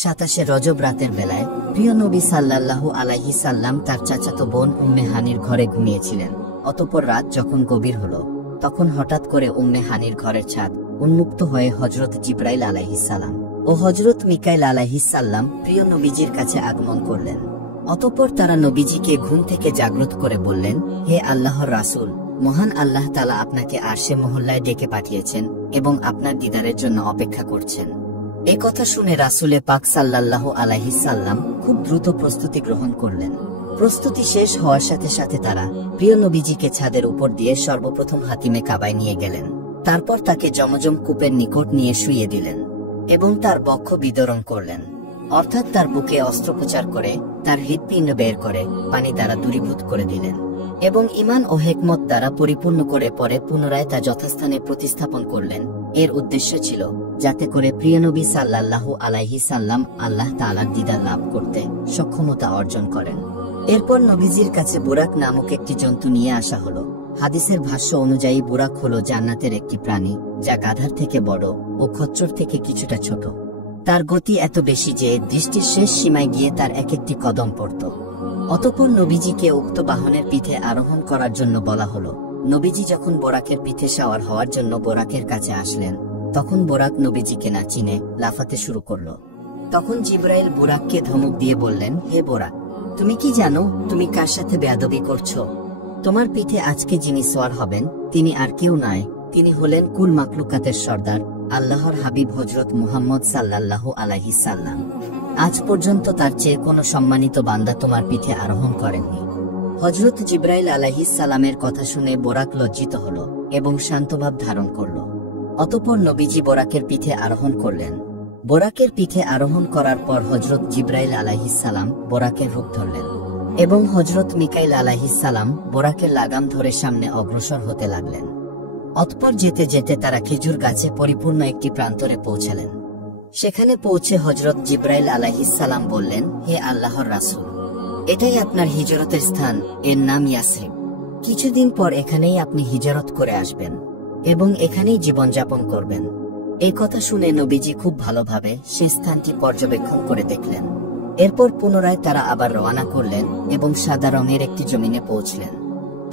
27 রজব রাতের বেলায় প্রিয় নবী সাল্লাল্লাহু আলাইহি সাল্লাম তার চাচাতো বোন উম্মে হানির ঘরে ঘুমিয়েছিলেন। অতঃপর রাত যখন গভীর হলো, তখন হঠাৎ করে উম্মে হানির ঘরের ছাদ উন্মুক্ত হয়ে হযরত জিবরাইল আলাইহিস সালাম ও হযরত মিকাইল আলাইহিস সালাম প্রিয় নবীজির কাছে আগমন করলেন। অতঃপর তারা নবীজিকে ঘুম থেকে জাগ্রত করে বললেন, হে আল্লাহর রাসূল, মহান আল্লাহ তাআলা আপনাকে আরশে মহল্লায় ডেকে পাঠিয়েছেন এবং আপনার দিদারের জন্য অপেক্ষা করছেন। এ কথা শুনে রাসূলে পাক সাল্লাল্লাহু আলাইহি সাল্লাম খুব দ্রুত প্রস্তুতি গ্রহণ করলেন। প্রস্তুতি শেষ হওয়ার সাথে সাথে তারা প্রিয় নবীজিকে ছাদের উপর দিয়ে সর্বপ্রথম হাতিমে কাবায় নিয়ে গেলেন। তারপর তাকে জমজম কূপের নিকট নিয়ে শুইয়ে দিলেন এবং তার বক্ষ বিদরণ করলেন, অর্থাৎ তার বুকে অস্ত্রোপচার করে তার হৃৎপিণ্ড বের করে পানি দ্বারা দূরীভূত করে দিলেন এবং ঈমান ও হিকমত দ্বারা পরিপূর্ণ করে পরে পুনরায় তা যথাস্থানে প্রতিস্থাপন করলেন। এর উদ্দেশ্য ছিল যাতে করে প্রিয় নবী সাল্লাল্লাহু আলাইহি সাল্লাম আল্লাহ তাআলার দিদার লাভ করতে সক্ষমতা অর্জন করেন। এরপর নবীজির কাছে বুরাক নামক একটি জন্তু নিয়ে আসা হলো। হাদিসের ভাষ্য অনুযায়ী বুরাক হলো জান্নাতের একটি প্রাণী, যা গাধার থেকে বড় ও খচ্চর থেকে কিছুটা ছোট। তার গতি এত বেশি যে দৃষ্টির শেষ সীমায় গিয়ে তার এক একটি কদম পড়ত। অতঃপর নবীজিকে উক্ত বাহনের পিঠে আরোহণ করার জন্য বলা হলো। নবীজি যখন বোরাকের পিঠে সাওয়ার হওয়ার জন্য বোরাকের কাছে আসলেন, তখন বোরাক নবীজিকে না চিনে লাফাতে শুরু করলো। তখন জিবরাইল বোরাককে ধমক দিয়ে বললেন, হে বোরাক, তুমি কি জানো তুমি কার সাথে বেয়াদবি করছো? তোমার পিঠে আজকে যিনি সওয়ার হবেন তিনি আর কেউ নয়, তিনি হলেন কুল মাখলুকাতের সর্দার আল্লাহর হাবিব হযরত মুহাম্মদ সাল্লাল্লাহু আলাইহি সাল্লাম। আজ পর্যন্ত তার চেয়ে কোনো সম্মানিত বান্দা তোমার পিঠে আরোহণ করেননি। হযরত জিবরাইল আলাইহিস সালামের কথা শুনে বোরাক লজ্জিত হলো এবং শান্তভাব ধারণ করল। অতঃপর নবীজি বোরাকের পিঠে আরোহণ করলেন। বোরাকের পিঠে আরোহণ করার পর হযরত জিবরাইল আলাইহিস সালাম বোরাকের রূপ ধরলেন এবং হযরত মিকাইল আলাইহিস সালাম বোরাকের লাগাম ধরে সামনে অগ্রসর হতে লাগলেন। অতঃপর যেতে যেতে তারা খেজুর গাছে পরিপূর্ণ একটি প্রান্তরে পৌঁছালেন। সেখানে পৌঁছে হযরত জিবরাইল আলাইহিস সালাম বললেন, হে আল্লাহর রাসূল, এটাই আপনার হিজরতের স্থান, এর নাম ইয়াসরিব। কিছুদিন পর এখানেই আপনি হিজরত করে আসবেন এবং এখানেই জীবনযাপন করবেন। এই কথা শুনে নবীজি খুব ভালোভাবে সে স্থানটি পর্যবেক্ষণ করে দেখলেন। এরপর পুনরায় তারা আবার রওনা করলেন এবং সাদা রঙের একটি জমিনে পৌঁছলেন।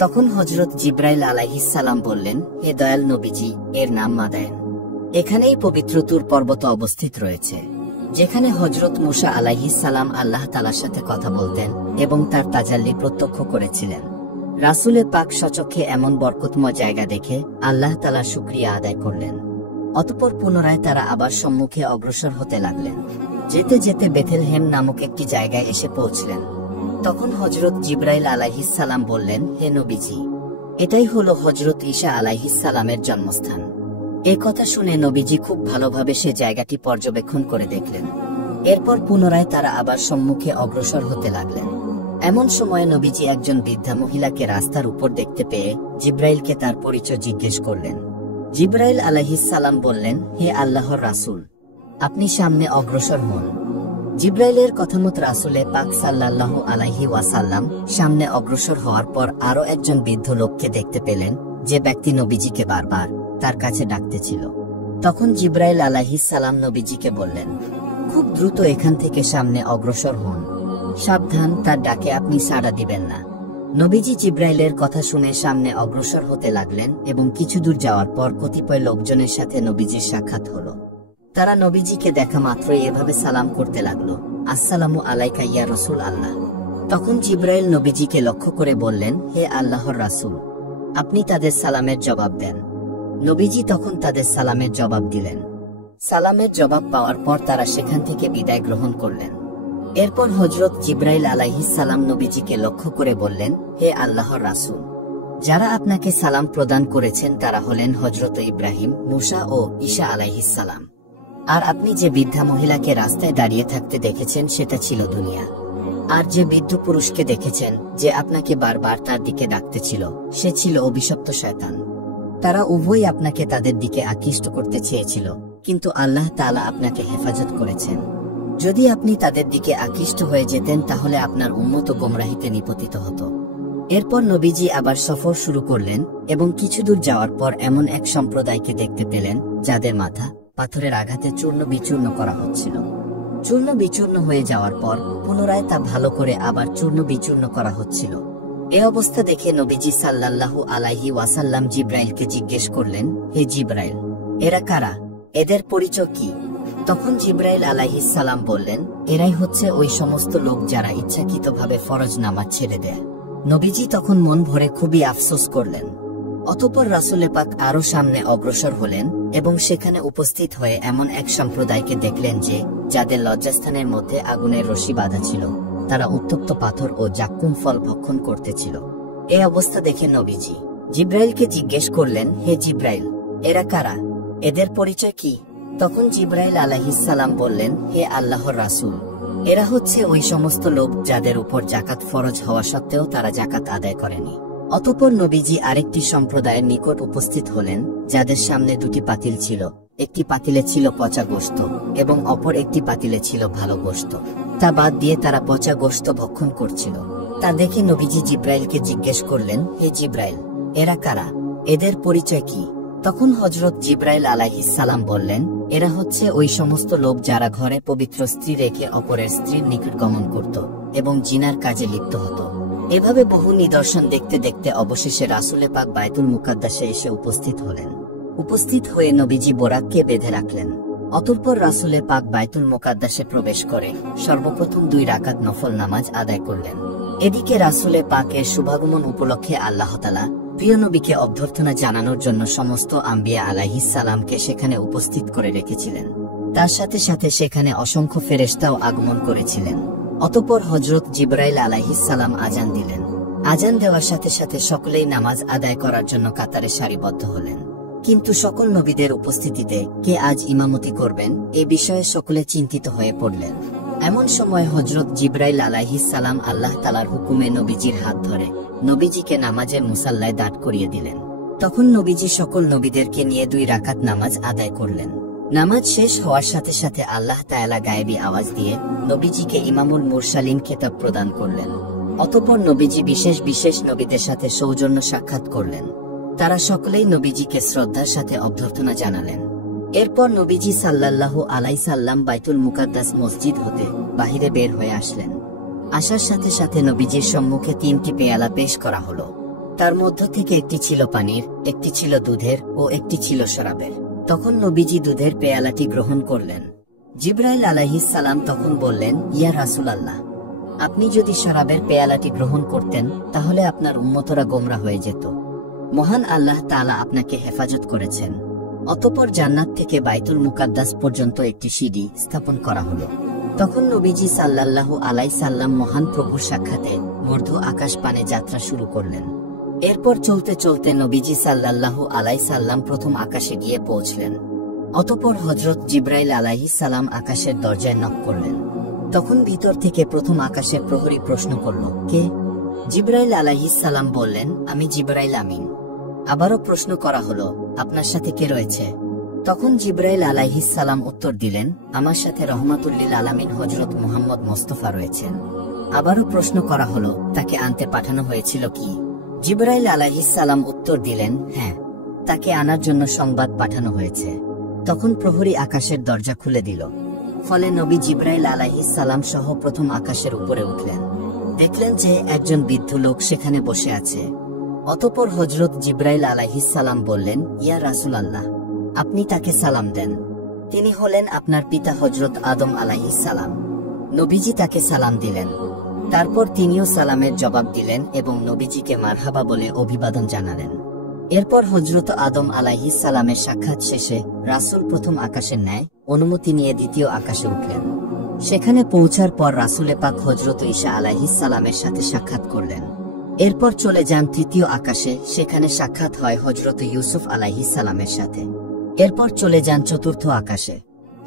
তখন হযরত জিবরাইল আলাইহিস সালাম বললেন, হে দয়াল নবীজি, এর নাম মাদায়েন। এখানেই পবিত্র তুর পর্বত অবস্থিত রয়েছে, যেখানে হযরত মুসা আলাইহিস সালাম আল্লাহ তাআলার সাথে কথা বলতেন এবং তার তাজাল্লি প্রত্যক্ষ করেছিলেন। রাসূলে পাক স্বচক্ষে এমন বরকতময় জায়গা দেখে আল্লাহ তাআলার শুকরিয়া আদায় করলেন। অতঃপর পুনরায় তারা আবার সম্মুখে অগ্রসর হতে লাগলেন। যেতে যেতে বেথেলহেম নামক একটি জায়গায় এসে পৌঁছলেন। তখন হযরত জিবরাইল আলাইহিস সালাম বললেন, হে নবীজি, এটাই হলো হযরত ঈসা আলাইহিস সালামের জন্মস্থান। এ কথা শুনে নবীজি খুব ভালোভাবে সে জায়গাটি পর্যবেক্ষণ করে দেখলেন। এরপর পুনরায় তারা আবার সম্মুখে অগ্রসর হতে লাগলেন। এমন সময় নবীজি একজন বৃদ্ধা মহিলাকে রাস্তার উপর দেখতে পেয়ে জিবরাইলকে তার পরিচয় জিজ্ঞেস করলেন। জিবরাইল আলাইহিস সালাম বললেন, হে আল্লাহর রাসূল, আপনি সামনে অগ্রসর হন। জিবরাইলের কথামত রাসূলে পাক সাল্লাল্লাহু আলাইহি ওয়াসাল্লাম সামনে অগ্রসর হওয়ার পর আরো একজন বৃদ্ধ লোককে দেখতে পেলেন, যে ব্যক্তি নবীজিকে বারবার তার কাছে ডাকতেছিল। তখন জিবরাইল আলাইহিস সালাম নবীজিকে বললেন, খুব দ্রুত এখান থেকে সামনে অগ্রসর হন, সাবধান, তার ডাকে আপনি সাড়া দিবেন না। নবীজি জিবরাইলের কথা শুনে সামনে অগ্রসর হতে লাগলেন এবং কিছু দূর যাওয়ার পর কতিপয় লোকজনের সাথে নবীজির সাক্ষাৎ হলো। তারা নবীজিকে দেখা মাত্রই এভাবে সালাম করতে লাগলো, আসসালামু আলাইকা ইয়া রাসূল আল্লাহ। তখন জিবরাইল নবীজিকে লক্ষ্য করে বললেন, হে আল্লাহর রাসূল, আপনি তাদের সালামের জবাব দেন। নবীজি তখন তাদের সালামের জবাব দিলেন। সালামের জবাব পাওয়ার পর তারা সেখান থেকে বিদায় গ্রহণ করলেন। এরপর হযরত জিবরাইল আলাইহিস সালাম নবীজিকে লক্ষ্য করে বললেন, হে আল্লাহর রাসূল, যারা আপনাকে সালাম প্রদান করেছেন তারা হলেন হযরত ইব্রাহিম, মুসা ও ঈসা আলাইহিস সালাম। আর আপনি যে বৃদ্ধা মহিলাকে রাস্তায় দাঁড়িয়ে থাকতে দেখেছেন সেটা ছিল দুনিয়া। আর যে বৃদ্ধ পুরুষকে দেখেছেন যে আপনাকে বারবার তার দিকে ডাকতেছিল, সে ছিল অভিশপ্ত শয়তান। তারা উভয়ই আপনাকে তাদের দিকে আকৃষ্ট করতে চেয়েছিল, কিন্তু আল্লাহ তাআলা আপনাকে হেফাজত করেছেন। যদি আপনি তাদের দিকে আকৃষ্ট হয়ে যেতেন তাহলে আপনার উম্মত গোমরাহিতে নিপতিত হতো। এরপর নবীজি আবার সফর শুরু করলেন এবং কিছু দূর যাওয়ার পর এমন এক সম্প্রদায়কে দেখতে পেলেন যাদের মাথা পাথরের আঘাতে চূর্ণ বিচূর্ণ করা হচ্ছিল। চূর্ণ বিচূর্ণ হয়ে যাওয়ার পর পুনরায় তা ভালো করে আবার চূর্ণ বিচূর্ণ করা হচ্ছিল। এ অবস্থা দেখে নবীজি সাল্লাল্লাহু আলাইহি ওয়াসাল্লাম জিব্রাইলকে জিজ্ঞেস করলেন, হে জিব্রাইল, এরা কারা? এদের পরিচয় কি? তখন জিব্রাইল আলাইহিস সালাম বললেন, এরাই হচ্ছে ওই সমস্ত লোক যারা ইচ্ছাকৃতভাবে ফরজ নামাজ ছেড়ে দেয়। নবীজি তখন মন ভরে খুবই আফসোস করলেন। অতঃপর রাসূলে পাক আরো সামনে অগ্রসর হলেন এবং সেখানে উপস্থিত হয়ে এমন এক সম্প্রদায়কে দেখলেন যে যাদের লজ্জাস্থানের মধ্যে আগুনের রশি বাঁধা ছিল, তারা উত্তপ্ত পাথর ও জাক্কুম ফল ভক্ষণ করতেছিল। এই অবস্থা দেখে নবীজি জিব্রাইলকে জিজ্ঞেস করলেন, হে জিব্রাইল, এরা কারা? এদের পরিচয় কি? তখন জিব্রাইল আলাইহিস সালাম বললেন, হে আল্লাহর রাসূল, এরা হচ্ছে ওই সমস্ত লোক যাদের উপর যাকাত ফরজ হওয়া সত্ত্বেও তারা যাকাত আদায় করেনি। অতঃপর নবীজি আরেকটি সম্প্রদায়ের নিকট উপস্থিত হলেন যাদের সামনে দুটি পাতিল ছিল। একটি পাতিলে ছিল পচা গোশত এবং অপর একটি পাতিলে ছিল ভালো গোশত। তা বাদ দিয়ে তারা পচা গোশত ভক্ষণ করছিল। তা দেখে নবীজি জিব্রাইলকে জিজ্ঞেস করলেন, হে জিব্রাইল, এরা কারা? এদের পরিচয় কি? তখন হযরত জিব্রাইল আলাইহিস সালাম বললেন, এরা হচ্ছে ওই সমস্ত লোক যারা ঘরে পবিত্র স্ত্রী রেখে অপরের স্ত্রীর নিকট গমন করত এবং জিনার কাজে লিপ্ত হতো। এভাবে বহু নিদর্শন দেখতে দেখতে অবশেষে রাসূলে পাক বায়তুল মুকাদ্দাসে এসে উপস্থিত হলেন। উপস্থিত হয়ে নবীজি বোরাককে বেঁধে রাখলেন। অতঃপর রাসূলে পাক বায়তুল মুকাদ্দাসে প্রবেশ করে সর্বপ্রথম 2 রাকাত নফল নামাজ আদায় করলেন। এদিকে রাসূলে পাকের শুভাগমন উপলক্ষে আল্লাহ তাআলা প্রিয় নবীকে অভ্যর্থনা জানানোর জন্য সমস্ত আম্বিয়া আলাইহিস সালামকে সেখানে উপস্থিত করে রেখেছিলেন। তার সাথে সাথে সেখানে অসংখ্য ফেরেশতাও আগমন করেছিলেন। অতঃপর হযরত জিব্রাইল আলাইহিস সালাম আজান দিলেন। আজান দেওয়ার সাথে সাথে সকলেই নামাজ আদায় করার জন্য কাতারে সারিবদ্ধ হলেন। কিন্তু সকল নবীদের উপস্থিতিতে কে আজ ইমামতি করবেন এ বিষয়ে সকলে চিন্তিত হয়ে পড়লেন। এমন সময় হযরত জিব্রাইল আলাইহিস সালাম আল্লাহ তাআলার হুকুমে নবীজির হাত ধরে নবীজিকে নামাজের মুসাল্লায় দাঁড় করিয়ে দিলেন। তখন নবীজি সকল নবীদেরকে নিয়ে 2 রাকাত নামাজ আদায় করলেন। নামাজ শেষ হওয়ার সাথে সাথে আল্লাহ তাআলা গায়েবী আওয়াজ দিয়ে নবীজিকে ইমামুল মুরসালিন খেতাব প্রদান করলেন। অতঃপর নবীজি বিশেষ বিশেষ নবীদের সাথে সৌজন্য সাক্ষাৎ করলেন। তারা সকলেই নবীজিকে শ্রদ্ধার সাথে অভ্যর্থনা জানালেন। এরপর নবীজি সাল্লাল্লাহু আলাইহি সাল্লাম বাইতুল মুকাদ্দাস মসজিদ হতে বাহিরে বের হয়ে আসলেন। আসার সাথে সাথে নবীজির সম্মুখে 3টি পেয়ালা পেশ করা হলো। তার মধ্য থেকে একটি ছিল পানির, একটি ছিল দুধের ও একটি ছিল শরাবের। তখন নবীজি দুধের পেয়ালাটি গ্রহণ করলেন। জিব্রাইল আলাইহিস সালাম তখন বললেন, ইয়া রাসূলুল্লাহ, আপনি যদি শরাবের পেয়ালাটি গ্রহণ করতেন তাহলে আপনার উম্মতরা গোমরা হয়ে যেত। মহান আল্লাহ তাআলা আপনাকে হেফাজত করেছেন। অতঃপর জান্নাত থেকে বাইতুল মুকাদ্দাস পর্যন্ত একটি সিঁড়ি স্থাপন করা হলো। তখন নবীজি সাল্লাল্লাহু আলাইহি সাল্লাম মহান প্রভুর সাক্ষাতে মধ্য আকাশ পানে যাত্রা শুরু করলেন। এরপর চলতে চলতে নবীজি সাল্লাল্লাহু আলাইহি সাল্লাম প্রথম আকাশে গিয়ে পৌঁছলেন। অতঃপর হযরত জিব্রাইল আলাইহিস সালাম আকাশের দরজায় নক করলেন। তখন ভিতর থেকে প্রথম আকাশের প্রহরী প্রশ্ন করল, কে? জিব্রাইল আলাইহিস সালাম বললেন, আমি জিব্রাইল আমিন। আবারও প্রশ্ন করা হলো, আপনার সাথে কে রয়েছে? তখন জিব্রাইল আলাইহিস সালাম উত্তর দিলেন, আমার সাথে রহমাতুল লিল আলামিন হযরত মুহাম্মদ মুস্তাফা রয়েছেন। আবারও প্রশ্ন করা হলো, তাকে আনতে পাঠানো হয়েছিল কি? জিব্রাইল আলাইহিস সালাম উত্তর দিলেন, হ্যাঁ, তাকে আনার জন্য সংবাদ পাঠানো হয়েছে। তখন প্রহরী আকাশের দরজা খুলে দিল। ফলে নবী জিব্রাইল আলাইহিস সালাম সহ প্রথম আকাশের উপরে উঠলেন। দেখলেন যে একজন বৃদ্ধ লোক সেখানে বসে আছে। অতঃপর হযরত জিব্রাইল আলাইহিস সালাম বললেন, ইয়া রাসূলুল্লাহ, আপনি তাকে সালাম দেন। তিনি হলেন আপনার পিতা হযরত আদম আলাইহিস সালাম। নবীজি তাকে সালাম দিলেন। তারপর তিনিও সালামের জবাব দিলেন এবং নবীজিকে মারহাবা বলে অভিবাদন জানালেন। এরপর হযরত আদম আলাইহিস সালামের সাক্ষাৎ শেষে রাসূল প্রথম আকাশের ন্যায় অনুমতি নিয়ে দ্বিতীয় আকাশে উঠলেন। সেখানে পৌঁছার পর রাসূলে পাক হযরত ঈসা আলাইহিস সালামের সাথে সাক্ষাৎ করলেন। এরপর চলে যান তৃতীয় আকাশে, সেখানে সাক্ষাৎ হয় হযরত ইউসুফ আলাইহিস সালামের সাথে। এরপর চলে যান চতুর্থ আকাশে,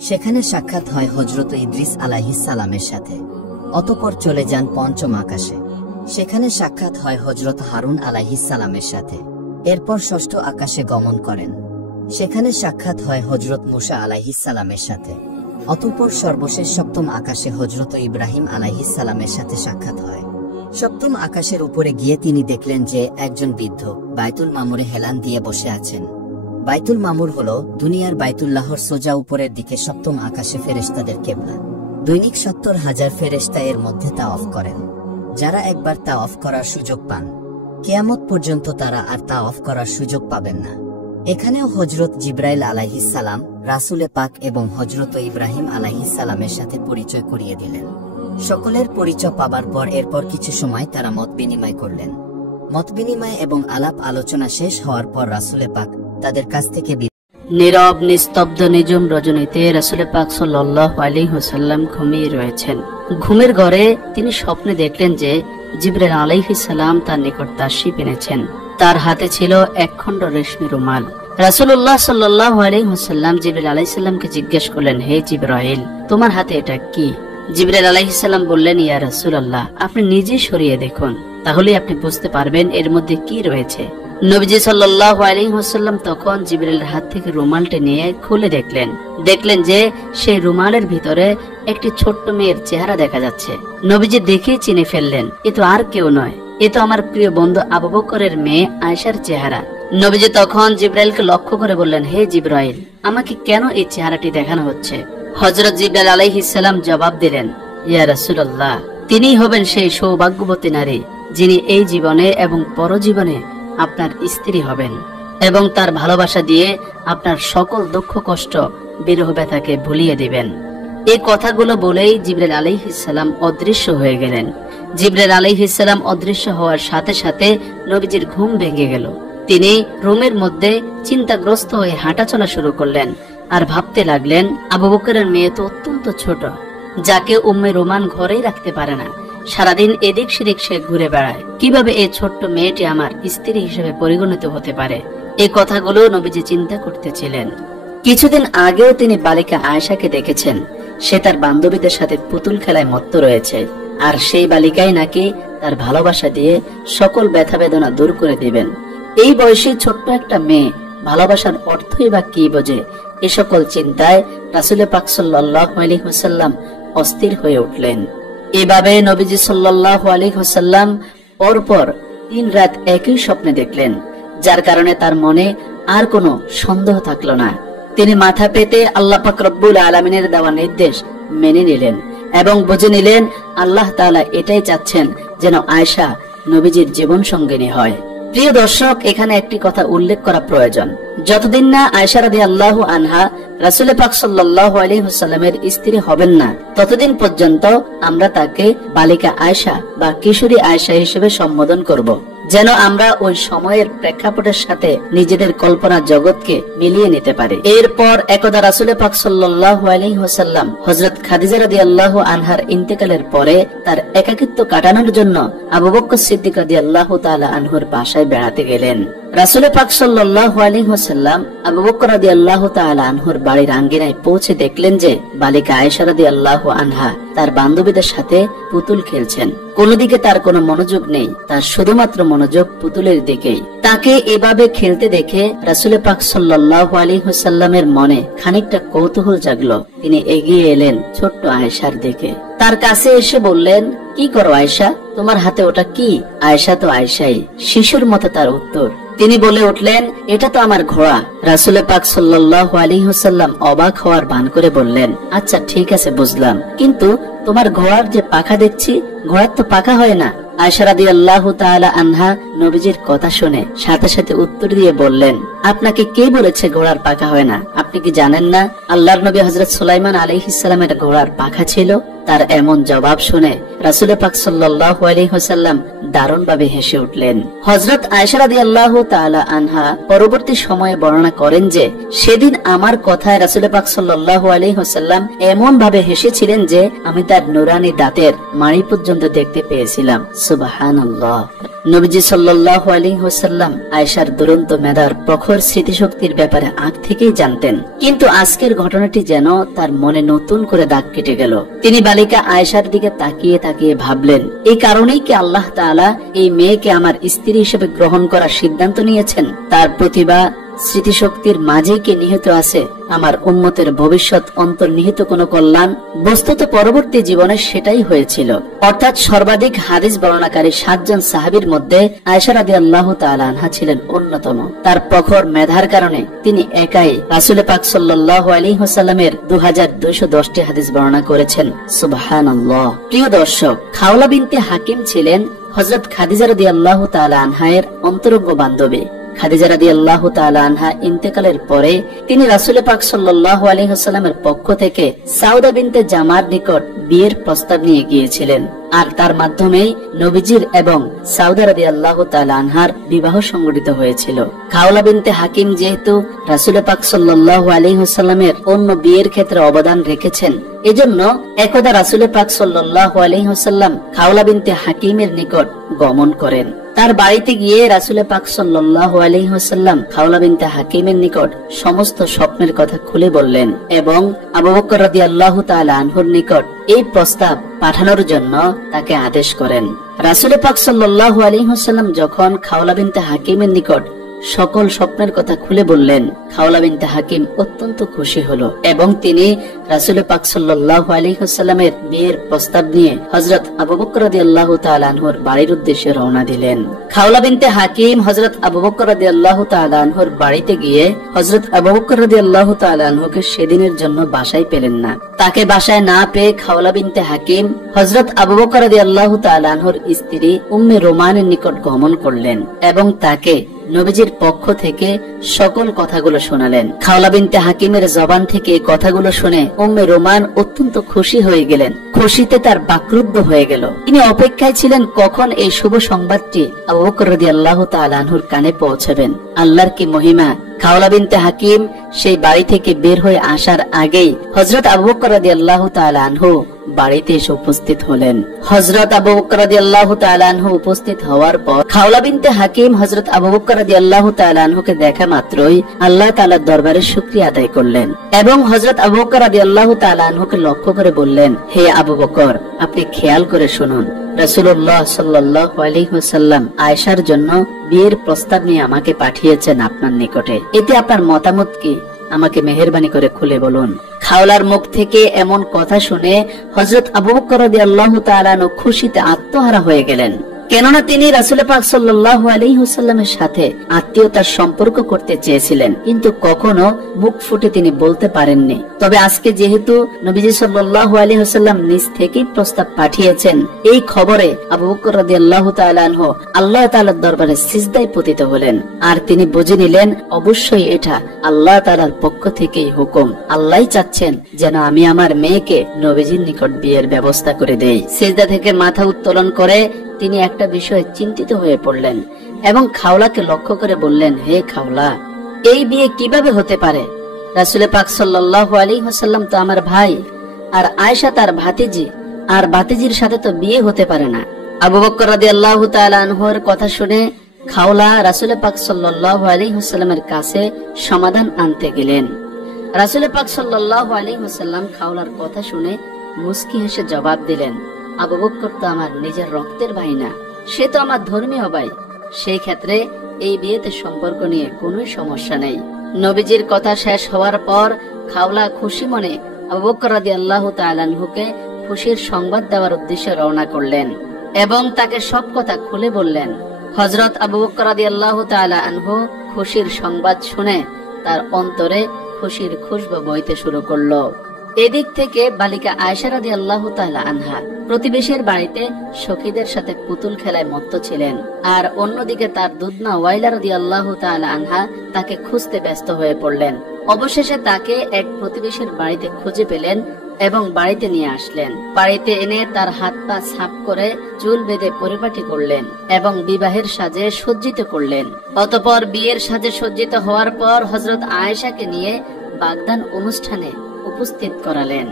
সেখানে সাক্ষাৎ হয় হযরত ইদ্রিস আলাইহিস সালামের সাথে। অতঃপর চলে যান পঞ্চম আকাশে, সেখানে সাক্ষাৎ হয় হযরত হারুন আলাইহিস সালামের সাথে। এরপর ষষ্ঠ আকাশে গমন করেন, সেখানে সাক্ষাৎ হয় হযরত মুসা আলাইহিস সালামের সাথে। অতঃপর সর্বশেষ সপ্তম আকাশে হযরত ইব্রাহিম আলাইহিস সালামের সাথে সাক্ষাৎ হয়। সপ্তম আকাশের উপরে গিয়ে তিনি দেখলেন যে একজন বৃদ্ধ বাইতুল মামুরে হেলান দিয়ে বসে আছেন। বাইতুল মামুর হল দুনিয়ার বাইতুল্লাহর সোজা উপরের দিকে সপ্তম আকাশে ফেরেশতাদের কেবলা। দৈনিক 70,000 ফেরেশতা এর মধ্যে তাওয়াফ করেন। যারা একবার তাওয়াফ করার সুযোগ পান, কিয়ামত পর্যন্ত তারা আর তাওয়াফ করার সুযোগ পাবেন না। এখানেও হযরত জিবরাইল আলাইহিস সালাম রাসূলে পাক এবং হযরত ইব্রাহিম আলাইহিস সালামের সাথে পরিচয় করিয়ে দিলেন। সকলের পরিচয় পাবার পর এরপর কিছু সময় তারা মত বিনিময় করলেন। মত বিনিময় এবং আলাপ আলোচনা শেষ হওয়ার পর রাসূলে পাক তাদের কাছ থেকে নীরব নিস্তব্ধ নিঝুম রজনীতে রাসূল পাক সাল্লাল্লাহু আলাইহি ওয়াসাল্লাম ঘুমিয়ে রয়েছেন। ঘুমের ঘরে তিনি স্বপ্নে দেখলেন যে জিবরাইল আলাইহিস সালাম তার নিকট তাশরিফ এনেছেন। তার হাতে ছিল একখণ্ড রেশমি রুমাল। রাসূলুল্লাহ সাল্লাল্লাহু আলাইহি ওয়াসাল্লাম জিবরাইল আলাইহিস সালামকে জিজ্ঞেস করলেন, হে জিবরাইল, তোমার হাতে এটা কি? জিবরাইল আলাইহিস সালাম বললেন, ইয়া রাসূলুল্লাহ, আপনি নিজে সরিয়ে দেখুন, তাহলে আপনি বুঝতে পারবেন এর মধ্যে কি রয়েছে। নবীজি সাল্লাল্লাহু আলাইহি ওয়াসাল্লাম তখন জিবরাইলের হাত থেকে রুমালটা নিয়ে খুলে দেখলেন যে সেই রুমালের ভিতরে একটি ছোট্ট মেয়ের চেহারা দেখা যাচ্ছে। নবীজি দেখে চিনে ফেললেন, এ তো আর কেউ নয়, এ তো আমার প্রিয় বন্ধু আবু বকরের মেয়ে আয়েশার চেহারা। নবীজি তখন জিবরাইলকে লক্ষ্য করে বললেন, হে জিবরাইল, আমাকে কেন এই চেহারাটি দেখানো হচ্ছে? হযরত জিবরাইল আলাইহিস সালাম জবাব দিলেন, ইয়া রাসূলুল্লাহ, তিনিই হবেন সেই সৌভাগ্যবতী নারী যিনি এই জীবনে এবং পরজীবনে আপনার স্ত্রী হবেন এবং তার ভালোবাসা দিয়ে আপনার সকল দুঃখ কষ্ট বিরহ ব্যথাকে ভুলিয়ে দিবেন। এই কথাগুলো বলেই জিবরাইল আলাইহিস সালাম অদৃশ্য হয়ে গেলেন। জিবরাইল আলাইহিস সালাম অদৃশ্য হওয়ার সাথে সাথে নবীজির ঘুম ভেঙে গেল। তিনি রুমের মধ্যে চিন্তাগ্রস্ত হয়ে হাঁটা চলা শুরু করলেন আর ভাবতে লাগলেন, আবু বকরের মেয়ে তো অত্যন্ত ছোট, যাকে উম্মে রোমান ঘরেই রাখতে পারে না, সারাদিন এদিক সেদিক সে ঘুরে বেড়ায়, কিভাবে এই ছোট্ট মেয়েটি আমার স্ত্রী হিসেবে পরিগণিত হতে পারে? এই কথাগুলো নবীজি চিন্তা করতেছিলেন। কিছুদিন আগেও তিনি বালিকা আয়েশাকে দেখেছেন, সে তার বান্ধবীদের সাথে পুতুল খেলায় মত্ত রয়েছে, আর সেই বালিকাই নাকি তার ভালোবাসা দিয়ে সকল ব্যথা বেদনা দূর করে দিবেন। এই বয়সে ছোট্ট একটা মেয়ে ভালোবাসার অর্থই বা কি বোঝে? এ সকল চিন্তায় রাসূল পাক সাল্লাল্লাহু আলাইহি ওয়াসাল্লাম অস্থির হয়ে উঠলেন। এভাবে নবীজি সাল্লাল্লাহু আলাইহি ওয়াসাল্লাম পরপর 3 রাত একই স্বপ্নে দেখলেন, যার কারণে তার মনে আর কোনো সন্দেহ থাকলো না। তিনি মাথা পেতে আল্লাহ পাক রব্বুল আলামিনের দেওয়া নির্দেশ মেনে নিলেন এবং বুঝে নিলেন আল্লাহ তাআলা এটাই চাচ্ছেন যেন আয়েশা নবীজির জীবন সঙ্গিনী হয়। প্রিয় দর্শক, এখানে একটি কথা উল্লেখ করা প্রয়োজন। যতদিন না আয়েশা রাদিয়াল্লাহু আনহা রাসূল পাক সাল্লাল্লাহু আলাইহি ওয়াসাল্লামের স্ত্রী হবেন না, ততদিন পর্যন্ত আমরা তাকে বালিকা আয়েশা বা কিশোরী আয়েশা হিসেবে সম্বোধন করব, যেন আমরা ওই সময়ের প্রেক্ষাপটের সাথে নিজেদের কল্পনা জগৎকে মিলিয়ে নিতে পারি। এরপর একদা রাসূল পাক সাল্লাল্লাহু আলাইহি ওয়াসাল্লাম হযরত খাদিজা রাদিয়াল্লাহু আনহার ইন্তেকালের পরে তার একাকিত্ব কাটানোর জন্য আবু বকর সিদ্দিক রাদিয়াল্লাহু তাআলা আনহুর বাসায় বেড়াতে গেলেন। রাসূল পাক সাল্লাল্লাহু আলাইহি ওয়াসাল্লাম আবু বকর রাদিয়াল্লাহু তাআলা আনহুর বাড়ির আঙ্গিনায় পৌঁছে দেখলেন যে বালিকা আয়েশা রাদিয়াল্লাহু আনহা তার বান্ধবীদের সাথে পুতুল খেলছেন। কোন দিকে তার কোনো মনোযোগ নেই, তার শুধুমাত্র মনোযোগ পুতুলের দিকেই। তাকে এভাবে খেলতে দেখে রাসূল পাক সাল্লাল্লাহু আলাইহি ওয়াসাল্লামের মনে খানিকটা কৌতূহল জাগলো। তিনি এগিয়ে এলেন ছোট্ট আয়েশার দিকে, তার কাছে এসে বললেন, কি করো আয়েশা, তোমার হাতে ওটা কি? আয়েশা তো আয়েশাই, শিশুর মতো তার উত্তর। তিনি বলে উঠলেন, এটা তো আমার ঘোড়া। রাসূল পাক সাল্লাল্লাহু আলাইহি ওয়াসাল্লাম অবাক হওয়ার ভান করে বললেন, আচ্ছা ঠিক আছে বুঝলাম, কিন্তু তোমার ঘোড়ার যে পাখা দেখছি, ঘোড়ার তো পাখা হয় না। আয়েশা রাদিয়াল্লাহু তাআলা আনহা নবীজির কথা শুনে সাথে সাথে উত্তর দিয়ে বললেন, আপনাকে কে বলেছে ঘোড়ার পাখা হয় না? আপনি কি জানেন না আল্লাহর নবী হযরত সুলাইমান আলাইহিস সালামের ঘোড়ার পাখা ছিল? তার এমন জবাব শুনে রাসূল পাক সাল্লাল্লাহু আলাইহি ওয়াসাল্লাম দারুণভাবে হেসে উঠলেন। হযরত আয়েশা রাদিয়াল্লাহু তাআলা আনহা পরবর্তী সময়ে বর্ণনা করেন যে সেদিন আমার কথায় রাসূল পাক সাল্লাল্লাহু আলাইহি ওয়াসাল্লাম এমন ভাবে হেসেছিলেন যে আমি তার নুরানি দাঁতের মাড়ি পর্যন্ত দেখতে পেয়েছিলাম। সুবহানাল্লাহ। নবীজি সাল্লাল্লাহু আলাইহি ওয়াসাল্লাম আয়েশার দুরন্ত মেধার প্রখর স্মৃতিশক্তির ব্যাপারে আগ থেকেই জানতেন, কিন্তু আজকের ঘটনাটি যেন তার মনে নতুন করে দাগ কেটে গেল। তিনি বালিকা আয়েশার দিকে তাকিয়ে তাকিয়ে ভাবলেন, এই কারণেই কি আল্লাহ তাআলা এই মেয়েকে আমার স্ত্রী হিসেবে গ্রহণ করার সিদ্ধান্ত নিয়েছেন? তার প্রতিভা, স্মৃতিশক্তির মাঝে কি নিহিত আছে আমার উম্মতের ভবিষ্যৎ অন্তর্নিহিত কোনো কল্যাণ? বস্তুত পরবর্তী জীবনে সেটাই হয়েছিল। অর্থাৎ সর্বাধিক হাদিস বর্ণনাকারী 7 জন সাহাবীর মধ্যে আয়েশা রাদিয়াল্লাহু তাআলা আনহা ছিলেন অন্যতম। তার প্রখর মেধার কারণে তিনি একাই রাসূল পাক সাল্লাল্লাহু আলাইহি ওয়াসাল্লামের 2210টি হাদিস বর্ণনা করেছেন। সুবহানাল্লাহ। প্রিয় দর্শক, খাওলা বিনতে হাকিম ছিলেন হযরত খাদিজা রাদিয়াল্লাহু তাআলা আনহার অন্তরঙ্গ বান্ধবী। খাদিজা রাদিয়াল্লাহু তাআলা আনহা ইন্তেকালের পরে তিনি রাসূল পাক সাল্লাল্লাহু আলাইহি ওয়াসাল্লামের পক্ষ থেকে সাউদা বিনতে জামার নিকট বিয়ের প্রস্তাব নিয়ে গিয়েছিলেন। আর তার মাধ্যমেই নবীজির এবং সাউদা রাদিয়াল্লাহু তাআলা আনহার বিবাহ সংঘটিত হয়েছিল। খাওলা বিনতে হাকিম যেহেতু রাসূল পাক সাল্লাল্লাহু আলাইহি ওয়াসাল্লামের অন্য বিয়ের ক্ষেত্রে অবদান রেখেছেন, এজন্য একদা রাসূল পাক সাল্লাল্লাহু আলাইহি ওয়াসাল্লাম খাওলা বিনতে হাকিমের নিকট গমন করেন। তার বাড়িতে গিয়ে রাসূল পাক সাল্লাল্লাহু আলাইহি ওয়াসাল্লাম খাওলা বিনতে হাকিমের নিকট সমস্ত স্বপ্নের কথা খুলে বললেন এবং আবু বকর রাদিয়াল্লাহু তাআলা আনহুর নিকট এই প্রস্তাব পাঠানোর জন্য তাকে আদেশ করেন। রাসূল পাক সাল্লাল্লাহু আলাইহি ওয়াসাল্লাম যখন খাওলা বিনতে হাকিমের নিকট সকল স্বপ্নের কথা খুলে বললেন, খাওলা বিনতে হাকিম অত্যন্ত খুশি হলো এবং তিনি রাসূল পাক সাল্লাল্লাহু আলাইহি ওয়াসাল্লামের বিয়ের প্রস্তাব নিয়ে হযরত আবু বকর রাদিয়াল্লাহু তাআলা আনহুর বাড়ির উদ্দেশ্যে রওনা দিলেন। খাওলা বিনতে হাকিম হযরত আবু বকর রাদিয়াল্লাহু তাআলা আনহুর বাড়িতে গিয়ে হযরত আবু বকর রাদিয়াল্লাহু তাআলা আনহুকে সেদিনের জন্য বাসায় পেলেন না। তাকে বাসায় না পেয়ে খাওলা বিনতে হাকিম হযরত আবু বকর রাদিয়াল্লাহু তাআলা আনহুর স্ত্রী উম্মে রোমানের নিকট গমন করলেন এবং তাকে নবীজির পক্ষ থেকে সকল কথাগুলো শোনালেন। খাওলা বিনতে হাকিমের জবান থেকে কথাগুলো শুনে উম্মে রোমান অত্যন্ত খুশি হয়ে গেলেন। খুশিতে তার বাকরুদ্ধ হয়ে গেল। তিনি অপেক্ষায় ছিলেন কখন এই শুভ সংবাদটি আবু বকর রাদিয়াল্লাহু তাআলা আনহুর কানে পৌঁছাবেন। আল্লাহর কি মহিমা! খাওলা বিনতে হাকিম সেই বাড়ি থেকে বের হয়ে আসার আগেই হযরত আবু বকর রাদিয়াল্লাহু তাআলা আনহু বাড়িতে এসে উপস্থিত হলেন। হযরত আবু বকর রাদিয়াল্লাহু তাআলা আনহু উপস্থিত হওয়ার পর খাওলা বিনতে হাকিম হযরত আবু বকর রাদিয়াল্লাহু তাআলা আনহুকে দেখা মাত্রই আল্লাহ তাআলার দরবারে শুকরিয়া আদায় করলেন এবং হযরত আবু বকর রাদিয়াল্লাহু তাআলা আনহুকে লক্ষ্য করে বললেন, হে আবু বকর, আপনি খেয়াল করে শুনুন, রাসূলুল্লাহ সাল্লাল্লাহু আলাইহি ওয়াসাল্লাম আয়েশার জন্য বিয়ের প্রস্তাব নিয়ে আমাকে পাঠিয়েছেন আপনার নিকটে। এতে আপনার মতামত কি? আমাকে মেহেরবানি করে খুলে বলুন। খাওলার মুখ থেকে এমন কথা শুনে হযরত আবু বকর রাদিয়াল্লাহু তাআলা আনহু খুশিতে আত্মহারা হয়ে গেলেন। কেননা তিনি রাসূল পাক সাল্লাল্লাহু আলাইহি ওয়াসাল্লামের সাথে আত্মীয়তার সম্পর্ক করতে চেয়েছিলেন, কিন্তু কখনো মুখ ফুটে তিনি বলতে পারেননি। তবে আজকে যেহেতু নবীজি সাল্লাল্লাহু আলাইহি ওয়াসাল্লাম নিজ থেকেই প্রস্তাব পাঠিয়েছেন, এই খবরে আবু বকর রাদিয়াল্লাহু তাআলা আনহু আল্লাহ তাআলার দরবারে সিজদায় পতিত হলেন। আর তিনি বুঝে নিলেন অবশ্যই এটা আল্লাহ তাআলার পক্ষ থেকেই হুকুম। আল্লাহই চাচ্ছেন যেন আমি আমার মেয়েকে নবীজির নিকট বিয়ের ব্যবস্থা করে দেই। সিজদা থেকে মাথা উত্তোলন করে তিনি একটা বিষয়ে চিন্তিত হয়ে পড়লেন এবং খাওলাকে লক্ষ্য করে বললেন, হে খাওলা, এই বিয়ে কিভাবে হতে পারে? রাসূল পাক সাল্লাল্লাহু আলাইহি ওয়াসাল্লাম তো আমার ভাই, আর আয়েশা তার ভাতিজি, আর ভাতিজির সাথে তো বিয়ে হতে পারে না। আবু বকর রাদিয়াল্লাহু তাআলা আনহুর কথা শুনে খাওলা রাসূল পাক সাল্লাল্লাহু আলাইহি ওয়াসাল্লামের কাছে সমাধান আনতে গেলেন। রাসূল পাক সাল্লাল্লাহু আলাইহি ওয়াসাল্লাম খাওলার কথা শুনে মুস্কি হেসে জবাব দিলেন, আবু বকর তো আমার নিজের রক্তের ভাই না, সে তো আমার ধর্মীয় ভাই। সেই ক্ষেত্রে এই বিয়েতে সম্পর্ক নিয়ে কোনো সমস্যা নেই। নবীজির কথা শেষ হওয়ার পর খাওলা খুশি মনে আবু বকর রাদিয়াল্লাহু তাআলা আনহুকে খুশির সংবাদ দেওয়ার উদ্দেশ্যে রওনা করলেন এবং তাকে সব কথা খুলে বললেন। হযরত আবু বকর রাদিয়াল্লাহু তাআলা আনহু খুশির সংবাদ শুনে তার অন্তরে খুশির খুশবু বইতে শুরু করলো। এদিক থেকে বালিকা আয়েশা রাদিয়াল্লাহু তাআলা আনহা প্রতিবেশীর বাড়িতে সখীদের সাথে পুতুল খেলায় মত্ত ছিলেন, আর অন্যদিকে তার দুধনা ওয়াইলা রাদিয়াল্লাহু তাআলা আনহা তাকে খুঁজতে ব্যস্ত হয়ে পড়লেন। অবশেষে তাকে এক প্রতিবেশীর বাড়িতে খুঁজে পেলেন এবং বাড়িতে নিয়ে আসলেন। বাড়িতে এনে তার হাত পা সাফ করে চুল বেঁধে পরিপাটি করলেন এবং বিবাহের সাজে সজ্জিত করলেন। অতঃপর বিয়ের সাজে সজ্জিত হওয়ার পর হযরত আয়েশাকে নিয়ে বাগদান অনুষ্ঠানে উপস্থিত করালেন।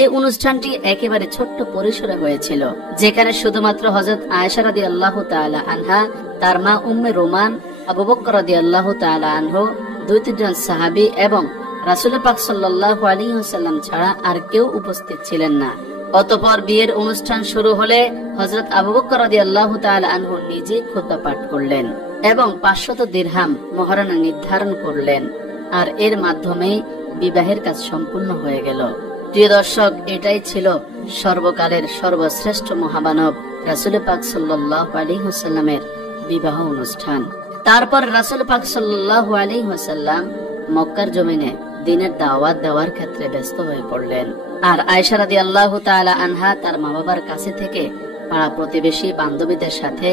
এই অনুষ্ঠানটি একেবারে ছোট্ট পরিসরে হয়েছিল, যেখানে শুধুমাত্র হযরত আয়েশা রাদিয়াল্লাহু তাআলা আনহা, তার মা উম্মে রোমান, আবু বকর রাদিয়াল্লাহু তাআলা আনহু, 2-3 জন সাহাবী এবং রাসূল পাক সাল্লাল্লাহু আলাইহি ওয়াসাল্লাম ছাড়া আর কেউ উপস্থিত ছিলেন না। অতঃপর বিয়ের অনুষ্ঠান শুরু হলে হযরত আবু বকর রাদিয়াল্লাহু তাআলা আনহু নিজে খুতবা পাঠ করলেন এবং 500 দিরহাম মোহরানা নির্ধারণ করলেন, আর এর মাধ্যমে বিবাহের কাজ সম্পূর্ণ হয়ে গেল। প্রিয় দর্শক, এটাই ছিল সর্বকালের সর্বশ্রেষ্ঠ মহামানব রাসূল পাক সাল্লাল্লাহু আলাইহি ওয়াসাল্লামের বিবাহ অনুষ্ঠান। তারপর রাসূল পাক সাল্লাল্লাহু আলাইহি ওয়াসাল্লাম মক্কার জমিনে দ্বীনের দাওয়াত দেওয়ার ক্ষেত্রে ব্যস্ত হয়ে পড়লেন। আর আয়েশা রাদিয়াল্লাহু তাআলা আনহা তার মা বাবার কাছে থেকে পাড়া প্রতিবেশী বান্ধবীদের সাথে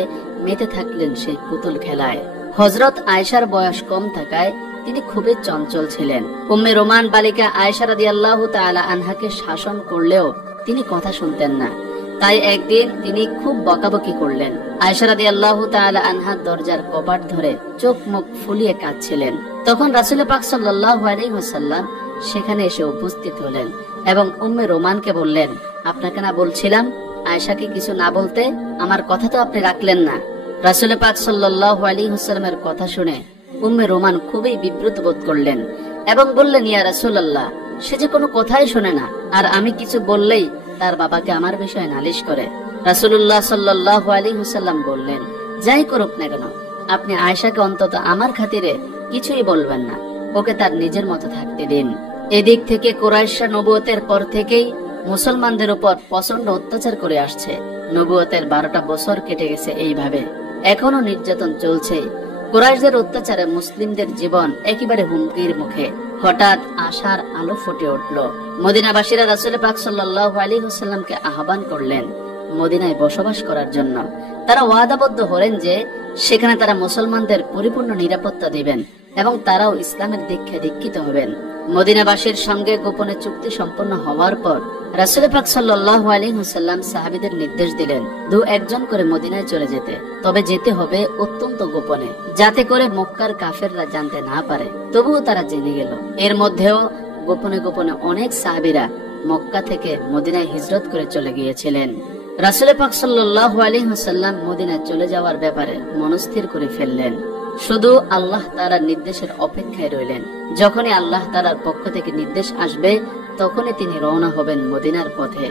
মেতে থাকলেন সেই পুতুল খেলায়। হযরত আয়েশার বয়স কম থাকায় তিনি খুবই চঞ্চল ছিলেন। উম্মে রোমান বালিকা আয়েশা রাদিয়াল্লাহু তাআলা আনহাকে শাসন করলেও তিনি কথা শুনতেন না। তাই একদিন তিনি খুব বকাবকি করলেন। আয়েশা রাদিয়াল্লাহু তাআলা আনহা দরজার কপাট ধরে চোখ মুখ ফুলিয়ে কাঁদছিলেন। তখন রাসূল পাক সাল্লাল্লাহু আলাইহি ওয়াসাল্লাম সেখানে এসে উপস্থিত হলেন এবং উম্মে রোমানকে বললেন, আপনাকে না বলছিলাম আয়েশাকে কিছু না বলতে? আমার কথা তো আপনি রাখলেন না। রাসূল পাক সাল্লাল্লাহু আলাইহি ওয়াসাল্লামের কথা শুনে উম্মে রোমান খুবই বিব্রত বোধ করলেন এবং বললেন, ইয়া রাসূলুল্লাহ, সে যে কোনো কথাই শোনে না, আর আমি কিছু বললেই তার বাবাকে আমার বিষয়ে নালিশ করে। রাসূলুল্লাহ সাল্লাল্লাহু আলাইহি ওয়াসাল্লাম বললেন, যাই করুক না কেন আপনি আয়েশাকে অন্তত আমার খাতিরে কিছুই বলবেন না, ওকে তার নিজের মতো থাকতে দিন। এদিক থেকে কুরাইশরা নবুয়তের পর থেকেই মুসলমানদের উপর প্রচন্ড অত্যাচার করে আসছে। নবুয়তের 12টা বছর কেটে গেছে এইভাবে, এখনো নির্যাতন চলছে। কুরাইশদের অত্যাচারে মুসলিমদের জীবন একেবারে হুমকির মুখে। হঠাৎ আশার আলো ফুটে উঠল। মদিনাবাসীরা রাসূল পাক সাল্লাল্লাহু আলাইহি ওয়াসাল্লামকে আহ্বান করলেন মদিনায় বসবাস করার জন্য। তারা ওয়াদাবদ্ধ হলেন যে সেখানে তারা মুসলমানদের পরিপূর্ণ নিরাপত্তা দিবেন এবং তারাও ইসলামের দীক্ষায় দীক্ষিত হবেন। মদিনাবাসীর সঙ্গে গোপনে চুক্তি সম্পন্ন হওয়ার পর রাসূল পাক সাল্লাল্লাহু আলাইহি ওয়াসাল্লাম সাহাবীদের নির্দেশ দিলেন 2-1 করে মদিনায় চলে যেতে, তবে যেতে হবে অত্যন্ত গোপনে, যাতে করে মক্কার কাফেররা জানতে না পারে। তবুও তারা জেনে গেল। এর মধ্যেও গোপনে গোপনে অনেক সাহাবীরা মক্কা থেকে মদিনায় হিজরত করে চলে গিয়েছিলেন। রাসূল পাক সাল্লাল্লাহু আলাইহি ওয়াসাল্লাম মদিনায় চলে যাওয়ার ব্যাপারে মনস্থির করে ফেললেন। শুধু আল্লাহ তাআলার নির্দেশের অপেক্ষায় রইলেন। যখনই আল্লাহ তাআলার পক্ষ থেকে নির্দেশ আসবে তখনই তিনি রওনা হবেন মদিনার পথে।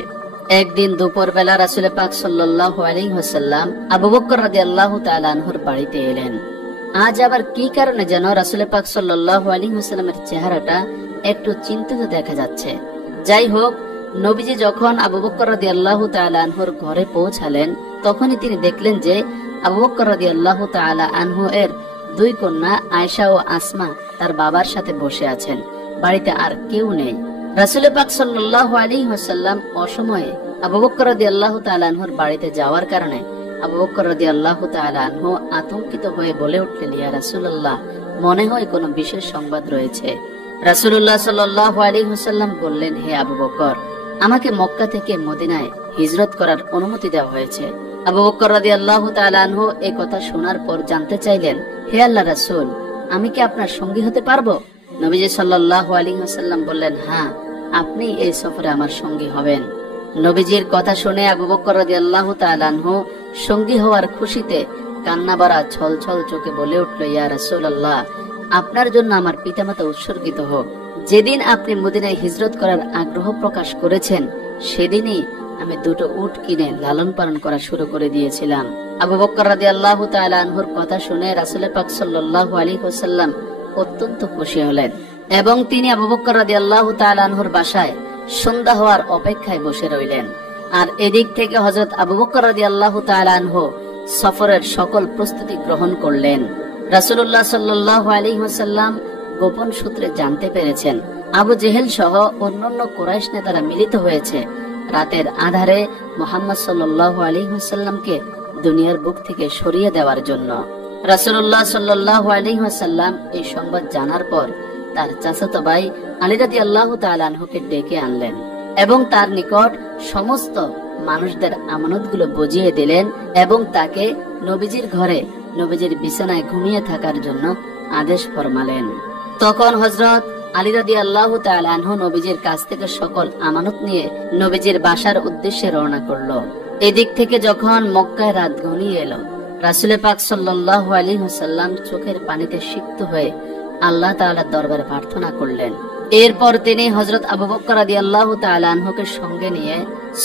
একদিন দুপুর বেলা রাসূল পাক সাল্লাল্লাহু আলাইহি ওয়াসাল্লাম আবু বকর রাদিয়াল্লাহু তাআলা আনহুর বাড়িতে এলেন। আজ আবার কি কারণে যেন রাসূল পাক সাল্লাল্লাহু আলাইহি ওয়াসাল্লামের চেহারাটা একটু চিন্তিত দেখা যাচ্ছে। যাই হোক, নবীজি যখন আবু বকর রাদিয়াল্লাহু তাআলা আনহুর ঘরে পৌঁছালেন তখনই তিনি দেখলেন যে আবু বকর রাদিয়াল্লাহু তাআলা আনহু এর 2 কন্যা আয়েশা ও আসমা তার বাবার সাথে বসে আছেন। বাড়িতে আর কেউ নেই। রাসূল পাক সাল্লাল্লাহু আলাইহি ওয়াসাল্লাম অসময়ে আবু বকর রাদিয়াল্লাহু তাআলা আনহুর বাড়িতে যাওয়ার কারণে আবু বকর রাদিয়াল্লাহু তাআলা আনহু আতঙ্কিত হয়ে বলে উঠলেন, ইয়া রাসূলুল্লাহ, মনে হয় কোনো বিশেষ সংবাদ রয়েছে। রাসূলুল্লাহ সাল্লাল্লাহু আলাইহি ওয়াসাল্লাম বললেন, হে আবু বকর, আমাকে মক্কা থেকে মদিনায় হিজরত করার অনুমতি দেওয়া হয়েছে। আবু বকর রাদিয়াল্লাহু তাআলা আনহু এই কথা শোনার পর জানতে চাইলেন, হে আল্লাহর রাসূল, আমি কি আপনার সঙ্গী হতে পারবো? নবীজি সাল্লাল্লাহু আলাইহি ওয়াসাল্লাম বললেন, হ্যাঁ, আপনি এই সফরে আমার সঙ্গী হবেন। নবীজির কথা শুনে আবু বকর রাদিয়াল্লাহু তাআলা আনহু সঙ্গী হওয়ার খুশিতে কান্না ভরা ছলছল চোখে বলে উঠল, ইয়া রাসূলুল্লাহ, আপনার জন্য আমার পিতামাতা উৎসর্গিত হোক। যেদিন আপনি মদিনায় হিজরত করার আগ্রহ প্রকাশ করেছেন সেদিনই আমি 2টো উট কিনে লালন পালন করা শুরু করে দিয়েছিলাম। আবু বকর রাদিয়াল্লাহু তাআলা আনহুর কথা শুনে রাসূল পাক সাল্লাল্লাহু আলাইহি ওয়াসাল্লাম অত্যন্ত খুশি হলেন এবং তিনি আবু বকর রাদিয়াল্লাহু তাআলা আনহুর বাসায় সন্ধ্যা হওয়ার অপেক্ষায় বসে রইলেন। আর এদিক থেকে হযরত আবু বকর রাদিয়াল্লাহু তাআলা আনহু সফরের সকল প্রস্তুতি গ্রহণ করলেন। রাসূলুল্লাহ সাল্লাল্লাহু আলাইহি ওয়াসাল্লাম গোপন সূত্রে জানতে পেরেছেন আবু জেহেল সহ অন্যান্য কুরাইশ নেতারা মিলিত হয়েছে রাতের আধারে মুহাম্মদ সাল্লাল্লাহু আলাইহি ওয়াসাল্লামকে দুনিয়ার বুক থেকে সরিয়ে দেওয়ার জন্য। রাসূলুল্লাহ সাল্লাল্লাহু আলাইহি ওয়াসাল্লাম এই সংবাদ জানার পর তার চাচাতো ভাই আলী রাদিয়াল্লাহু তাআলা আনহুকে ডেকে আনলেন এবং তার নিকট সমস্ত মানুষদের আমানতগুলো বুঝিয়ে দিলেন এবং তাকে নবীজির ঘরে নবীজির বিছানায় ঘুমিয়ে থাকার জন্য আদেশ ফরমালেন। তখন হযরত আলী রাদিয়াল্লাহু তাআলা আনহু নবীজির কাছ থেকে সকল আমানত নিয়ে নবীজির বাসার উদ্দেশ্যে রওনা করলো। এদিক থেকে যখন মক্কায় রাত ঘনিয়ে এলো, রাসূল পাক সাল্লাল্লাহু আলাইহি ওয়াসাল্লাম চোখের পানিতে সিক্ত হয়ে আল্লাহ তাআলার দরবারে প্রার্থনা করলেন, এরপর তিনি হযরত আবু বকর রাদিয়াল্লাহু তাআলা আনহুকে সঙ্গে নিয়ে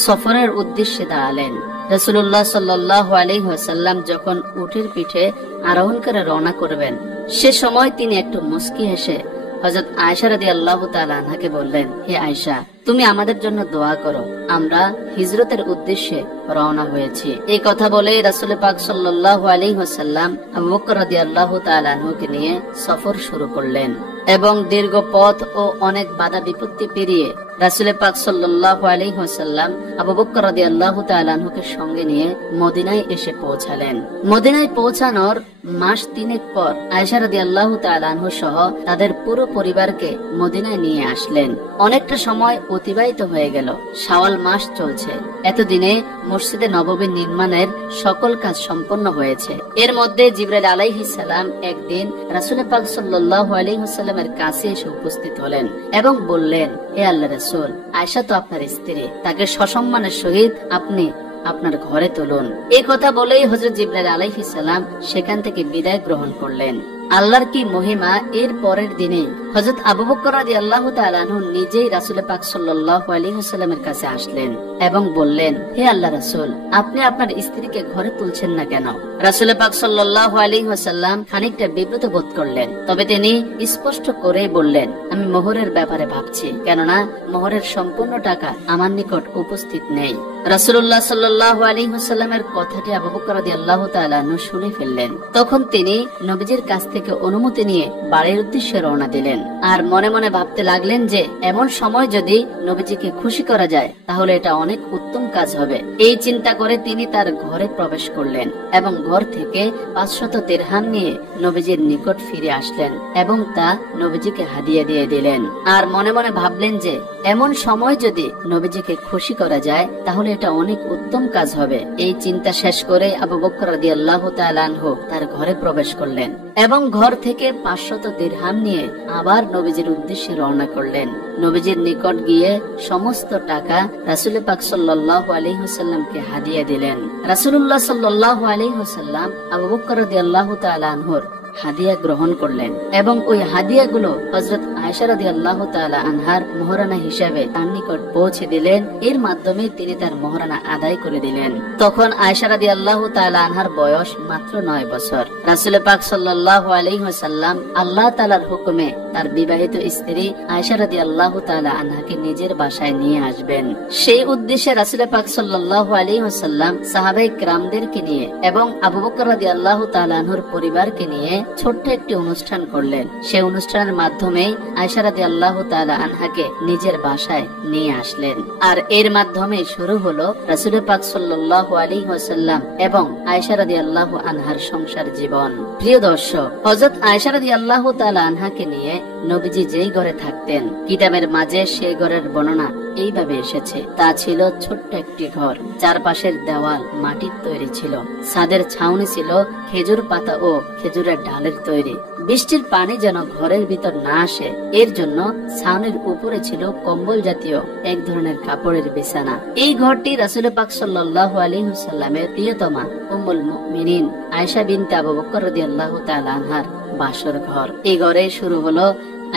সফরের উদ্দেশ্যে দাঁড়ালেন। রাসূলুল্লাহ সাল্লাল্লাহু আলাইহি ওয়াসাল্লাম যখন উটের পিঠে আরোহণ করে রওনা করবেন, সে সময় তিনি একটু মুস্কি হেসে হযরত আয়েশা রাদিয়াল্লাহু তাআলা আনহাকে বললেন, হে আয়েশা, তুমি আমাদের জন্য দোয়া করো, আমরা হিজরতের উদ্দেশ্যে রওনা হয়েছি। এই কথা বলে রাসূল পাক সাল্লাল্লাহু আলাইহি ওয়াসাল্লাম আবু বকর রাদিয়াল্লাহু তাআলা আনহুকে নিয়ে সফর শুরু করলেন এবং দীর্ঘ পথ ও অনেক বাধা বিপত্তি পেরিয়ে রাসূল পাক সাল্লাল্লাহু আলাইহি ওয়াসাল্লাম আবু বকর রাদিয়াল্লাহু তাআলা আনহুকে সঙ্গে নিয়ে মদিনায় এসে পৌঁছালেন। মদিনায় পৌঁছানোর মাস তিনেক পর আয়েশা রাদিয়াল্লাহু তাআলা আনহু সহ তাদের পুরো পরিবারকে মদিনায় নিয়ে আসলেন। অনেকটা সময় অতিবাহিত হয়ে গেল। শাওয়াল মাস চলছে। এতদিনে মসজিদে নববী নির্মাণের সকল কাজ সম্পন্ন হয়েছে। এর মধ্যে জিবরাইল আলাইহিস সালাম একদিন রাসূল পাক সাল্লাল্লাহু আলাইহি ওয়াসাল্লামের কাছে এসে উপস্থিত হলেন এবং বললেন, হে আল্লাহর রাসূল, আয়েশা তো আপনার স্ত্রী, তাকে সসম্মানের সহিত আপনি আপনার ঘরে তুলুন। এই কথা বলেই হযরত জিবরাইল আলাইহিস সালাম সেখান থেকে বিদায় গ্রহণ করলেন। আল্লাহর কি মহিমা! এর পরের দিনে হযরত আবু বকর রাদিয়াল্লাহু তাআলা আনহু নিজেই রাসূল পাক সাল্লাল্লাহু আলাইহি ওয়াসাল্লামের কাছে আসলেন এবং বললেন, হে আল্লাহর রাসূল, আপনি আপনার স্ত্রীকে ঘরে তুলছেন না কেন? রাসূল পাক সাল্লাল্লাহু আলাইহি ওয়াসাল্লাম খানিকটা বিব্রত বোধ করলেন, তবে তিনি স্পষ্ট করে বললেন, আমি মোহরের ব্যাপারে ভাবছি, কেননা মোহরের সম্পূর্ণ টাকা আমার নিকট উপস্থিত নেই। রাসূলুল্লাহ সাল্লাল্লাহু আলাইহি ওয়াসাল্লামের কথাটি আবু বকর রাদিয়াল্লাহু তাআলা আনহু শুনে ফেললেন। তখন তিনি নবীজির কাছ থেকে অনুমতি নিয়ে বাড়ির উদ্দেশ্যে রওনা দিলেন আর মনে মনে ভাবতে লাগলেন যে এমন সময় যদি নবীজিকে খুশি করা যায় তাহলে এটা অনেক উত্তম কাজ হবে। এই চিন্তা করে তিনি তার ঘরে প্রবেশ করলেন এবং ঘর থেকে 500 দিরহাম নিয়ে নবীজির নিকট ফিরে আসলেন এবং তা নবীজিকে হাদিয়া দিয়ে দিলেন। আর মনে মনে ভাবলেন যে এমন সময় যদি নবীজিকে খুশি করা যায় তাহলে এটা অনেক উত্তম কাজ হবে। এই চিন্তা শেষ করে আবু বকর রাদিয়াল্লাহু তাআলা আনহু তার ঘরে প্রবেশ করলেন এবং ঘর থেকে 500 দিরহাম নিয়ে আবার নবীজির উদ্দেশ্যে রওনা করলেন। নবীজির নিকট গিয়ে সমস্ত টাকা রাসূল পাক সাল্লাল্লাহু আলাইহি ওয়াসাল্লামকে হাদিয়া দিলেন। রাসূলুল্লাহ সাল্লাল্লাহু আলাইহি ওয়াসাল্লাম আবু বকর রাদিয়াল্লাহু তাআলা আনহুর হাদিয়া গ্রহণ করলেন এবং ওই হাদিয়াগুলো হযরত আয়েশা রাদিয়াল্লাহু তাআলা আনহার মোহরানা হিসেবে তার নিকট পৌঁছে দিলেন। এর মাধ্যমে তিনি তার মোহরানা আদায় করে দিলেন। তখন আয়েশা রাদিয়াল্লাহু তাআলা আনহার বয়স মাত্র 9 বছর। রাসূল পাক সাল্লাল্লাহু আলাইহি ওয়াসাল্লাম আল্লাহ তাআলার হুকুমে তার বিবাহিত স্ত্রী আয়েশা রাদিয়াল্লাহু তাআলা আনহাকে নিজের বাসায় নিয়ে আসবেন। সেই উদ্দেশ্যে রাসূল পাক সাল্লাল্লাহু আলাইহি ওয়াসাল্লাম সাহাবায়ে কিরামদেরকে নিয়ে এবং আবু বকর রাদিয়াল্লাহু তাআলা আনহুর পরিবারকে নিয়ে ছোট্ট একটি অনুষ্ঠান করলেন। সেই অনুষ্ঠানের মাধ্যমে আয়েশা রাদিয়াল্লাহু তাআলা আনহাকে নিজের বাসায় নিয়ে আসলেন। আর এর মাধ্যমে শুরু হলো রাসূল পাক সাল্লাল্লাহু আলাইহি ওয়াসাল্লাম এবং আয়েশা রাদিয়াল্লাহু আনহার সংসার জীবন। প্রিয় দর্শক, হযরত আয়েশা রাদিয়াল্লাহু তাআলা আনহাকে নিয়ে নবীজি যেই ঘরে থাকতেন, কিতাবের মাঝে সেই ঘরের বর্ণনা এইভাবে এসেছে। তা ছিল ছোট্ট একটি ঘর, চারপাশের দেওয়াল মাটির তৈরি ছিল, ছাদের ছাউনি ছিল খেজুর পাতা ও খেজুরের ডালের তৈরি। বৃষ্টির পানি যেন ঘরের ভিতর না আসে এর জন্য ছাউনির উপরে ছিল কম্বল জাতীয় এক ধরনের কাপড়ের বিছানা। এই ঘরটি রাসূল পাক সাল্লাল্লাহু আলাইহি ওয়াসাল্লামের প্রিয়তমা উম্মুল মুমিনিন আয়েশা বিনতে আবু বকর রাদিয়াল্লাহু তাআলা আনহার বাসর ঘর। এই ঘরে শুরু হলো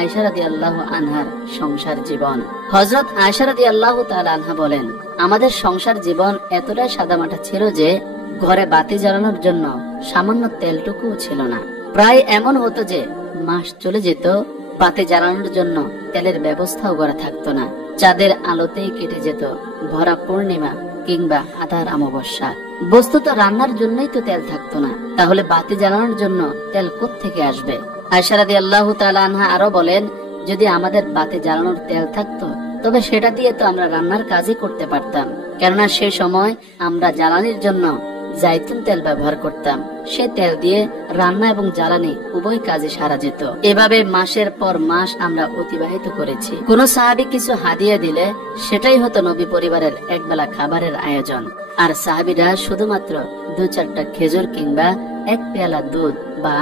আয়েশা রাদিয়াল্লাহু আনহার সংসার জীবন। হযরত আয়েশা রাদিয়াল্লাহু তাআলা আনহা বলেন, আমাদের সংসার জীবন এতটাই সাদামাটা ছিল যে ঘরে বাতি জ্বালানোর জন্য সামান্য তেলটুকুও ছিল না। প্রায় এমন হতো যে মাস চলে যেত, বাতি জ্বালানোর জন্য তেলের ব্যবস্থাও করা থাকতো না। চাঁদের আলোতেই কেটে যেত ভরা পূর্ণিমা কিংবা আধার অমাবস্যা। বস্তুত রান্নার জন্যই তো তেল থাকতো না, তাহলে বাতি জ্বালানোর জন্য তেল কোত্থেকে আসবে? আয়েশা রাদিয়াল্লাহু তাআলা আনহা আরো বলেন, যদি আমাদের বাতি জ্বালানোর তেল থাকতো তবে সেটা দিয়ে তো আমরা রান্নার কাজই করতে পারতাম, কেননা সে সময় আমরা জ্বালানির জন্য জাইতুন তেল ব্যবহার করতাম। সে তেল দিয়ে রান্না এবং জ্বালানি উভয় কাজে সারা যেত। এভাবে মাসের পর মাস আমরা অতিবাহিত করেছি। কোন সাহাবী কিছু হাদিয়া দিলে সেটাই হতো নবী পরিবারের একবেলা খাবারের আয়োজন। আর সাহাবীরা শুধুমাত্র 2-4টা খেজুর কিংবা 1 পেয়ালা দুধ বা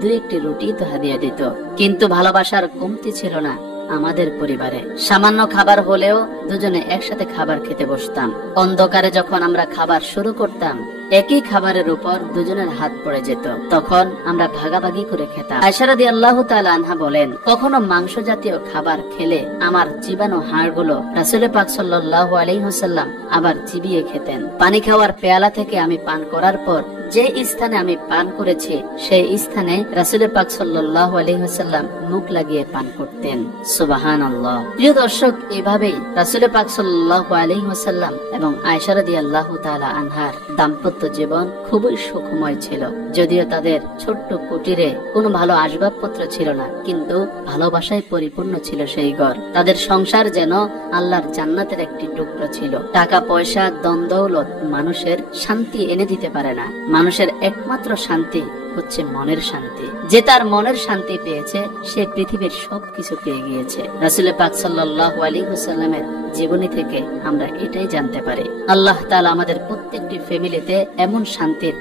2-1টি রুটি তো হাদিয়া দিত। কিন্তু ভালোবাসার কমতি ছিল না। আমাদের পরিবারে সামান্য খাবার হলেও দুজনে একসাথে খাবার খেতে বসতাম। অন্ধকারে যখন আমরা খাবার শুরু করতাম, একই খাবারের উপর দুজনের হাত পড়ে যেত, তখন আমরা ভাগাভাগি করে খেতাম। আয়েশা রাদিয়াল্লাহু তাআলা আনহা বলেন, কখনো মাংস জাতীয় খাবার খেলে আমার চিবানো হাড়গুলো রাসূল পাক সাল্লাল্লাহু আলাইহি ওয়াসাল্লাম আবার চিবিয়ে খেতেন। পানি খাওয়ার পেয়ালা থেকে আমি পান করার পর যে স্থানে আমি পান করেছি সেই স্থানে রাসূল পাক সাল্লাল্লাহু আলাইহি ওয়াসাল্লাম মুখ লাগিয়ে পান করতেন। সুবহানাল্লাহ। প্রিয় দর্শক, এভাবেই রাসূল পাক সাল্লাল্লাহু আলাইহি ওয়াসাল্লাম এবং আয়েশা রাদিয়াল্লাহু তাআলা আনহার দাম্পত্য জীবন খুবই সুখময় ছিল। যদিও তাদের ছোট্ট কুটিরে কোনো ভালো আসবাবপত্র ছিল না, কিন্তু ভালোবাসায় পরিপূর্ণ ছিল সেই ঘর। তাদের সংসার যেন আল্লাহর জান্নাতের একটি টুকরো ছিল। টাকা পয়সা ধন দৌলত মানুষের শান্তি এনে দিতে পারে না। মানুষের একমাত্র শান্তি হচ্ছে মনের শান্তি। যে তার মনের শান্তি পেয়েছে সে পৃথিবীর সবকিছু পেয়ে গিয়েছে। রাসূল পাক সাল্লাল্লাহু আলাইহি ওয়াসাল্লামের জীবনী থেকে আমরা এটাই জানতে পারি। আল্লাহ তাআলা আমাদের প্রত্যেকটি ফ্যামিলিতে এমন শান্তির